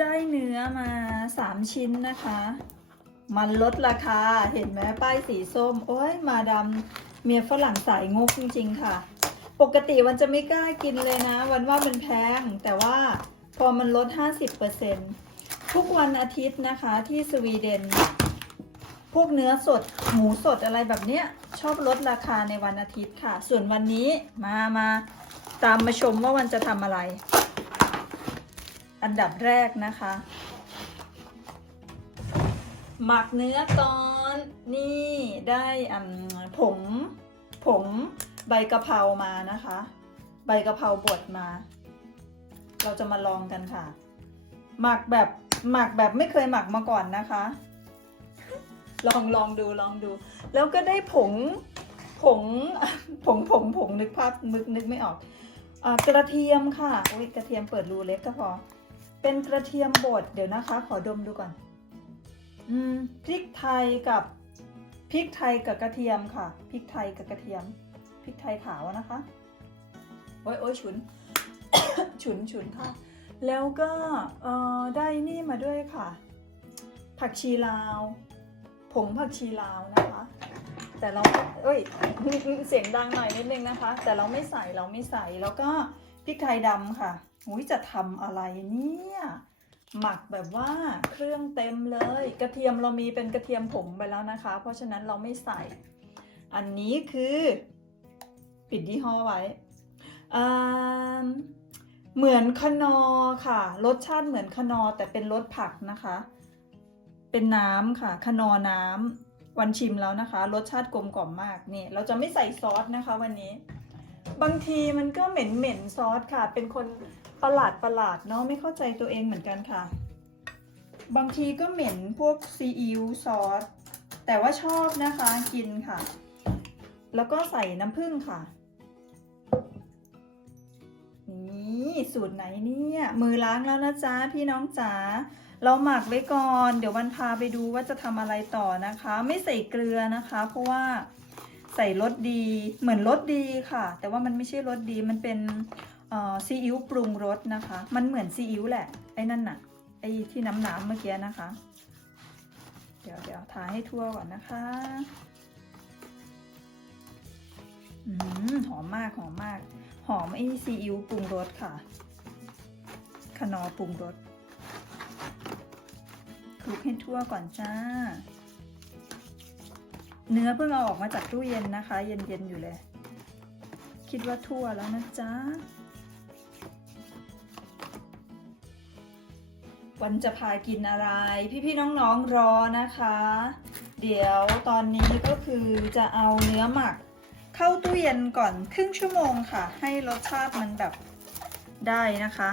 ได้เนื้อมา 3 ชิ้นนะคะ มันลดราคา เห็นไหมป้ายสีส้ม โอ้ยมาดามเมียฝรั่งสายงกจริง ๆ ค่ะ ปกติวันจะไม่กล้ากินเลยนะ วันว่ามันแพง แต่ว่าพอมันลด 50%ทุกวันอาทิตย์นะคะที่สวีเดน พวกเนื้อสด หมูสดอะไรแบบเนี้ย ชอบลดราคาในวันอาทิตย์ค่ะ ส่วนวันนี้มามาตามมาชมว่าวันจะทำอะไร อันดับแรกนะคะ หมักเนื้อก่อนนี่ได้ผงผงใบกะเพรามานะคะ ใบกะเพราบดมา เราจะมาลองกันค่ะ หมักแบบหมักแบบไม่เคยหมักมาก่อนนะคะ ลองลองดูลองดู แล้วก็ได้ผงผงผงผงผงนึกภาพนึกนึกไม่ออกอกระเทียมค่ะ โอ้ยกระเทียมเปิดรูเล็กก็พอ เป็นกระเทียมบดเดี๋ยวนะคะ ขอดมดูก่อน อืมพริกไทยกับพริกไทยกับกระเทียมค่ะพริกไทยกับกระเทียมพริกไทยขาวนะคะโอ้ยโอ้ยฉุน ฉุนฉุนค่ะ แล้วก็เอ่อได้นี่มาด้วยค่ะ ผักชีลาวผงผักชีลาวนะคะ แต่เราเอ้ยเสียงดังหน่อยนิดนึงนะคะ แต่เราไม่ใส่เราไม่ใส่แล้วก็ ริกไทยดำค่ะอุ้ยจะทำอะไรเนี่ยหมักแบบว่าเครื่องเต็มเลย กระเทียมเรามีเป็นกระเทียมผงไปแล้วนะคะ เพราะฉะนั้นเราไม่ใส่ อันนี้คือปิดยี่ห้อไว้อ่าเหมือนคนอค่ะ รสชาติเหมือนคนอแต่เป็นรสผักนะคะ เป็นน้ำค่ะคนอน้ำวันชิมแล้วนะคะ รสชาติกลมกล่อมมากนี่เราจะไม่ใส่ซอสนะคะวันนี้ บางทีมันก็เหม็นเหม็นซอสค่ะ เป็นคนประหลาดประหลาดเนาะไม่เข้าใจตัวเองเหมือนกันค่ะ บางทีก็เหม็นพวกซีอิ๊วซอสแต่ว่าชอบนะคะกินค่ะ แล้วก็ใส่น้ำผึ้งค่ะนี่สูตรไหนเนี่ยมือล้างแล้วนะจ๊ะพี่น้องจ๋าเราหมักไว้ก่อน เดี๋ยววันพาไปดูว่าจะทำอะไรต่อนะคะ ไม่ใส่เกลือนะคะ เพราะว่า ใส่รสดี เหมือนรสดีค่ะ แต่ว่ามันไม่ใช่รสดีมันเป็นซีอิ๊วปรุงรสนะคะ มันเหมือนซีอิ๊วแหละไอ้นั่นน่ะไอ้ที่น้ำน้ำๆเมื่อกี้นะคะ เดี๋ยวเดี๋ยวทาให้ทั่วก่อนนะคะอืมหอมมากหอมมาก หอมไอ้ซีอิ๊วปรุงรสค่ะคนอปรุงรสคลุกให้ทั่วก่อนจ้า เนื้อเพิ่งเอาออกมาจากตู้เย็นนะคะ เย็นๆอยู่เลย คิดว่าทั่วแล้วนะจ๊ะ วันจะพากินอะไร พี่ๆน้องๆรอนะคะ เดี๋ยวตอนนี้ก็คือจะเอาเนื้อหมัก เข้าตู้เย็นก่อนครึ่งชั่วโมงค่ะ ให้รสชาติมันแบบได้นะคะ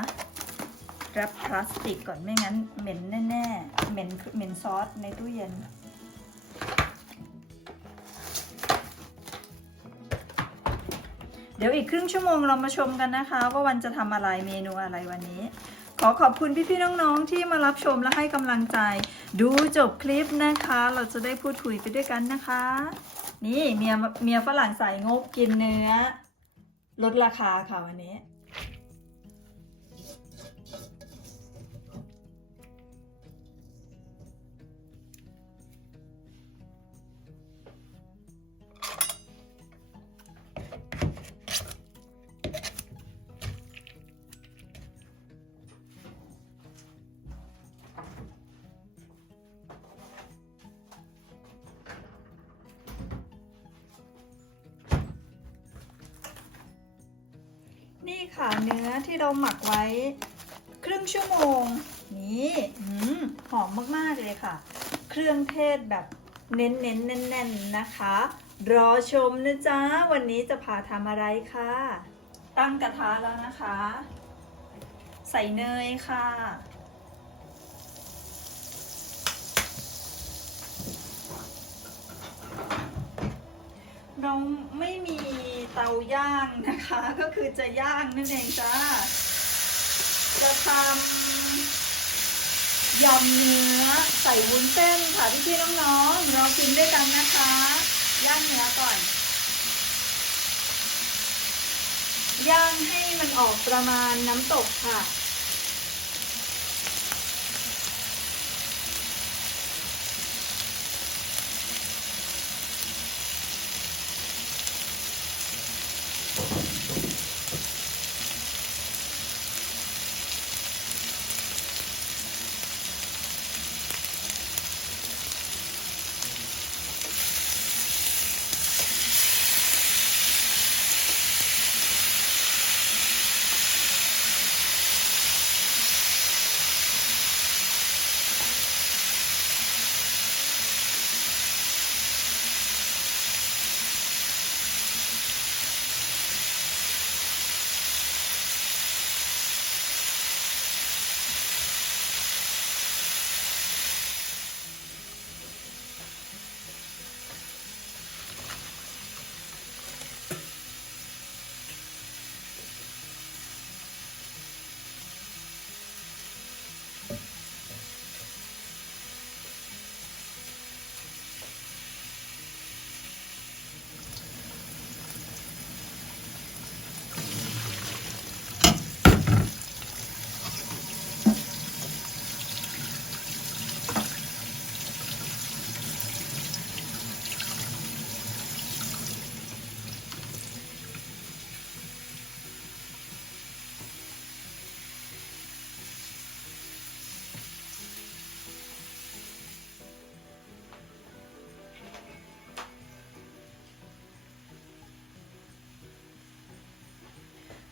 แรปพลาสติกก่อนไม่งั้นเหม็นแน่ๆเหม็นเหม็นซอสในตู้เย็น เดี๋ยวอีกครึ่งชั่วโมงเรามาชมกันนะคะ ว่าวันจะทำอะไรเมนูอะไรวันนี้ ขอขอบคุณพี่ๆน้องๆที่มารับชมและให้กำลังใจ ดูจบคลิปนะคะ เราจะได้พูดคุยไปด้วยกันนะคะ นี่เมียเมียฝรั่งใส่งบกินเนื้อ ลดราคาค่ะวันนี้ ค่ะเนื้อที่เราหมักไว้ครึ่งชั่วโมง นี่อืมหอมมากๆเลยค่ะ เครื่องเทศแบบเน้นเน้นๆแน่นๆนะคะ รอชมนะจ๊ะ วันนี้จะพาทำอะไรคะตั้งกระทะแล้วนะคะ ใส่เนยค่ะ เราไม่มีเตาย่างนะคะ ก็คือจะย่างนั่นเองจ้า จะทำยำเนื้อใส่วุ้นเส้นค่ะพี่พี่ๆน้องๆเรากินด้วยกันนะคะ ย่างเนื้อก่อน ย่างให้มันออกประมาณน้ำตกค่ะ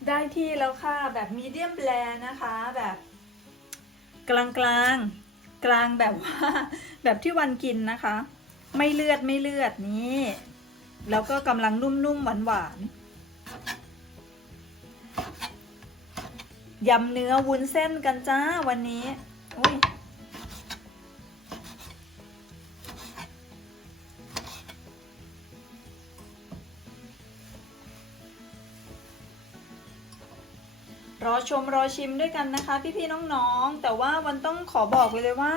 ได้ที่แล้วค่ะแบบมีเดียมแบลนะคะแบบกลางกลางกลางแบบว่าแบบที่วันกินนะคะ ไม่เลือดไม่เลือดนี่แล้วก็กำลังนุ่มๆหวานๆยำเนื้อวุ้นเส้นกันจ้าวันนี้อุ้ย รอชมรอชิมด้วยกันนะคะ พี่ๆน้องๆ แต่ว่าวันต้องขอบอกเลยว่า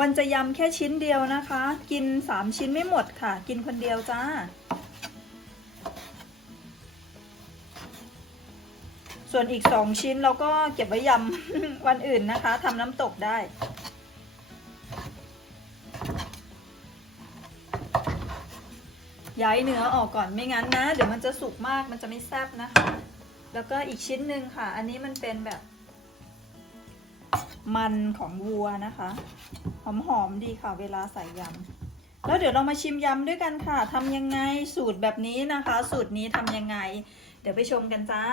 วันจะยำแค่ชิ้นเดียวนะคะ กิน 3 ชิ้นไม่หมดค่ะ กินคนเดียวจ้า ส่วนอีก 2 ชิ้นเราก็เก็บไว้ยำวันอื่นนะคะทำน้ำตกได้ย้ายเนื้อออกก่อนไม่งั้นนะ เดี๋ยวมันจะสุกมากมันจะไม่แซ่บนะคะ แล้วก็อีกชิ้นหนึ่งค่ะ อันนี้มันเป็นแบบ มันของวัวนะคะ หอมๆดีค่ะเวลาใส่ยำ แล้วเดี๋ยวเรามาชิมยำด้วยกันค่ะทำยังไงสูตรแบบนี้นะคะ สูตรนี้ทำยังไง เดี๋ยวไปชมกันจ้า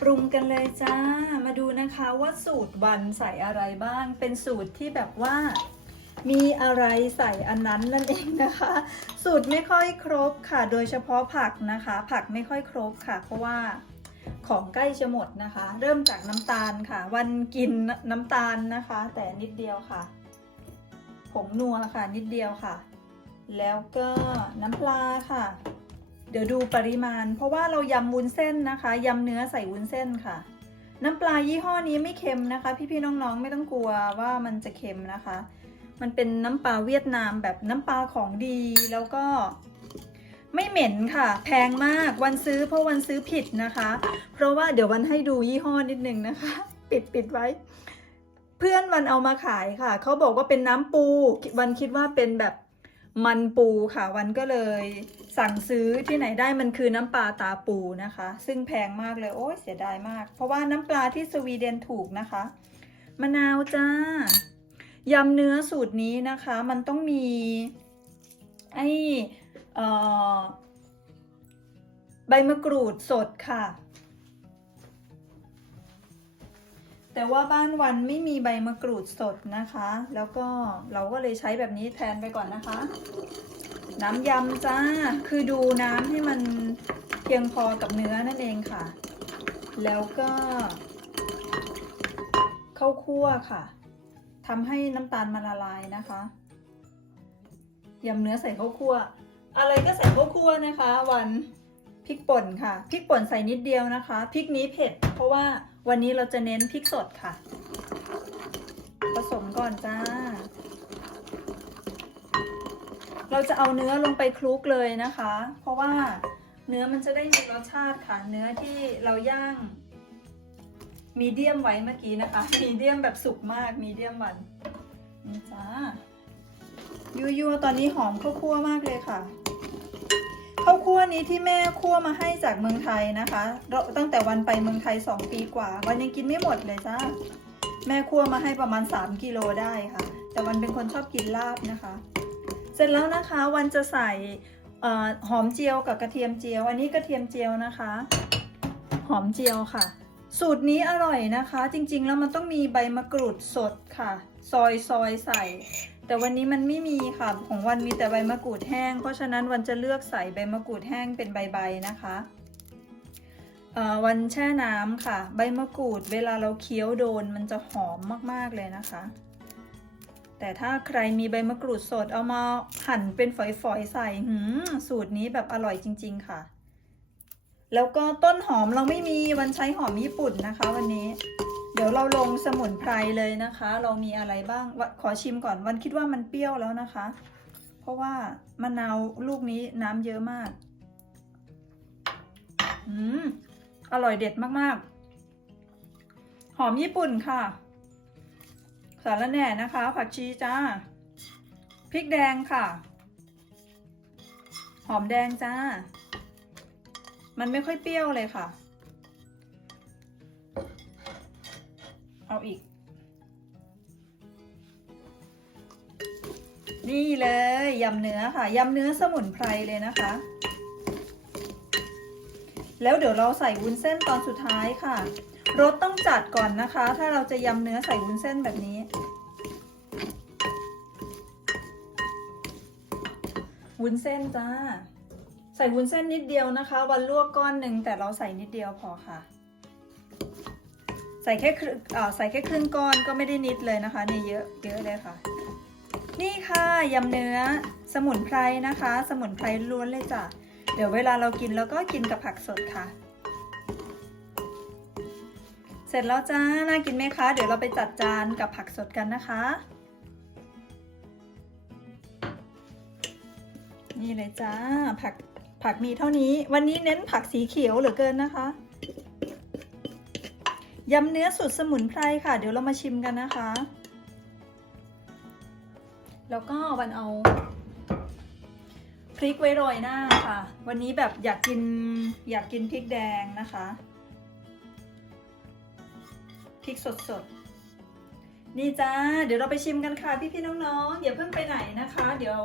ปรุงกันเลยจ้า มาดูนะคะว่าสูตรวันใส่อะไรบ้าง เป็นสูตรที่แบบว่า มีอะไรใส่อันนั้นนั่นเองนะคะ สูตรไม่ค่อยครบค่ะ โดยเฉพาะผักนะคะ ผักไม่ค่อยครบค่ะ เพราะว่าของใกล้จะหมดนะคะ เริ่มจากน้ำตาลค่ะ วันกินน้ำตาลนะคะ แต่นิดเดียวค่ะ ผงนัวค่ะนิดเดียวค่ะ แล้วก็น้ำปลาค่ะ เดี๋ยวดูปริมาณ เพราะว่าเรายำวุ้นเส้นนะคะยำเนื้อใส่วุ้นเส้นค่ะ น้ำปลายี่ห้อนี้ไม่เค็มนะคะ พี่ๆน้องๆไม่ต้องกลัวว่ามันจะเค็มนะคะ มันเป็นน้ำปลาเวียดนามแบบน้ำปลาของดีแล้วก็ไม่เหม็นค่ะ แพงมากวันซื้อเพราะวันซื้อผิดนะคะ เพราะว่าเดี๋ยววันให้ดูยี่ห้อนิดนึงนะคะ ปิดปิดไว้ เพื่อนวันเอามาขายค่ะเขาบอกว่าเป็นน้ำปู วันคิดว่าเป็นแบบ มันปูค่ะวันก็เลยสั่งซื้อที่ไหนได้มันคือน้ำปลาตาปูนะคะ ซึ่งแพงมากเลยโอ้ยเสียดายมาก เพราะว่าน้ำปลาที่สวีเดนถูกนะคะมะนาวจ้ายำเนื้อสูตรนี้นะคะ มันต้องมีไอออใบมะกรูดสดค่ะ แต่ว่าบ้านวันไม่มีใบมะกรูดสดนะคะ แล้วก็เราก็เลยใช้แบบนี้แทนไปก่อนนะคะ น้ำยำจ้า คือดูน้ำให้มันเพียงพอกับเนื้อนั่นเองค่ะ แล้วก็ข้าวคั่วค่ะทำให้น้ำตาลมันละลายนะคะยำเนื้อใส่ข้าวคั่ว อะไรก็ใส่ข้าวคั่วนะคะ วันพริกป่นค่ะพริกป่นใส่นิดเดียวนะคะพริกนี้เผ็ดเพราะว่า วันนี้เราจะเน้นพริกสดค่ะ ผสมก่อนจ้า เราจะเอาเนื้อลงไปคลุกเลยนะคะ เพราะว่าเนื้อมันจะได้มีรสชาติค่ะ เนื้อที่เราย่าง มีเดียมไว้เมื่อกี้นะคะ มีเดียมแบบสุกมาก มีเดียมวันนี่จ้า ยูยูตอนนี้หอมข้วคั่วมากเลยค่ะ ข้าวคั่วนี้ที่แม่คั่วมาให้จากเมืองไทยนะคะ ตั้งแต่วันไปเมืองไทย 2 ปีกว่า วันยังกินไม่หมดเลยจ้าแม่คั่วมาให้ประมาณ 3 กิโลได้ค่ะ แต่วันเป็นคนชอบกินลาบนะคะ เสร็จแล้วนะคะวันจะใส่หอมเจียวกับกระเทียมเจียว อันนี้กระเทียมเจียวนะคะ หอมเจียวค่ะ สูตรนี้อร่อยนะคะ จริงๆแล้วมันต้องมีใบมะกรูดสดค่ะ ซอยซอยใส่ แต่วันนี้มันไม่มีค่ะ ของวันมีแต่ใบมะกรูดแห้ง เพราะฉะนั้นวันจะเลือกใส่ใบมะกรูดแห้งเป็นใบๆนะคะวันแช่น้ำค่ะ ใบมะกรูดเวลาเราเคี้ยวโดนมันจะหอมมากๆเลยนะคะ แต่ถ้าใครมีใบมะกรูดสดเอามาหั่นเป็นฝอยๆใส่หืมสูตรนี้แบบอร่อยจริง ๆค่ะ แล้วก็ต้นหอมเราไม่มีวันใช้หอมญี่ปุ่นนะคะ วันนี้ เดี๋ยวเราลงสมุนไพรเลยนะคะ เรามีอะไรบ้าง ขอชิมก่อน วันคิดว่ามันเปรี้ยวแล้วนะคะ เพราะว่ามะนาวลูกนี้น้ำเยอะมาก อืม อร่อยเด็ดมากๆ หอมญี่ปุ่นค่ะ สารแหน่นะคะ ผักชีจ้า พริกแดงค่ะ หอมแดงจ้า มันไม่ค่อยเปรี้ยวเลยค่ะ เอาอีก นี่เลยยำเนื้อค่ะยำเนื้อสมุนไพรเลยนะคะ แล้วเดี๋ยวเราใส่วุ้นเส้นตอนสุดท้ายค่ะรสต้องจัดก่อนนะคะ ถ้าเราจะยำเนื้อใส่วุ้นเส้นแบบนี้ วุ้นเส้นจ้า ใส่วุ้นเส้นนิดเดียวนะคะ วันลวกก้อนหนึ่งแต่เราใส่นิดเดียวพอค่ะ ใส่แค่ครึ่งใส่แค่ครึ่งก้อนก็ไม่ได้นิดเลยนะคะนี่เยอะเยอะเลยค่ะ นี่ค่ะยำเนื้อสมุนไพรนะคะ สมุนไพรล้วนเลยจ้ะเดี๋ยวเวลาเรากินแล้วก็กินกับผักสดค่ะ เสร็จแล้วจ้าน่ากินไหมคะ เดี๋ยวเราไปจัดจานกับผักสดกันนะคะ นี่เลยจ้าผักผักมีเท่านี้ วันนี้เน้นผักสีเขียวเหลือเกินนะคะ ยำเนื้อสูตรสมุนไพรค่ะ เดี๋ยวเรามาชิมกันนะคะ แล้วก็วันเอาพริกไว้โรยหน้าค่ะ วันนี้แบบอยากกินอยากกินพริกแดงนะคะ พริกสดๆนี่จ้า เดี๋ยวเราไปชิมกันค่ะพี่ๆน้องๆอย่าเพิ่งไปไหนนะคะ เดี๋ยว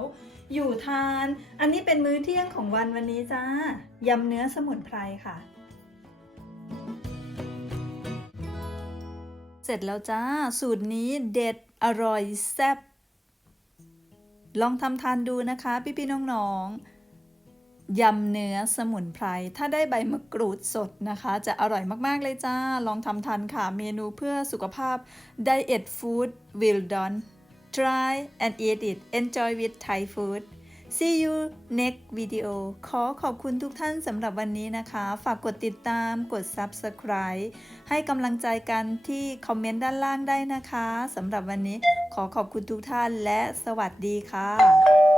อยู่ทาน อันนี้เป็นมื้อเที่ยงของวันวันนี้จ้ายำเนื้อสมุนไพรค่ะ ร็จแล้วจ้า สูตรนี้เด็ดอร่อยแซ่บลองทำทานดูนะคะ พี่ๆน้องๆยำเนื้อสมุนไพร ถ้าได้ใบมะกรูดสดนะคะ จะอร่อยมากๆเลยจ้า ลองทำทานค่ะ เมนูเพื่อสุขภาพ Diet Food Well Done Try and eat it Enjoy with Thai food See you next video ขอขอบคุณทุกท่านสำหรับวันนี้นะคะ ฝากกดติดตาม กด Subscribe ให้กำลังใจกันที่คอมเมนต์ด้านล่างได้นะคะ สำหรับวันนี้ขอขอบคุณทุกท่านและสวัสดีค่ะ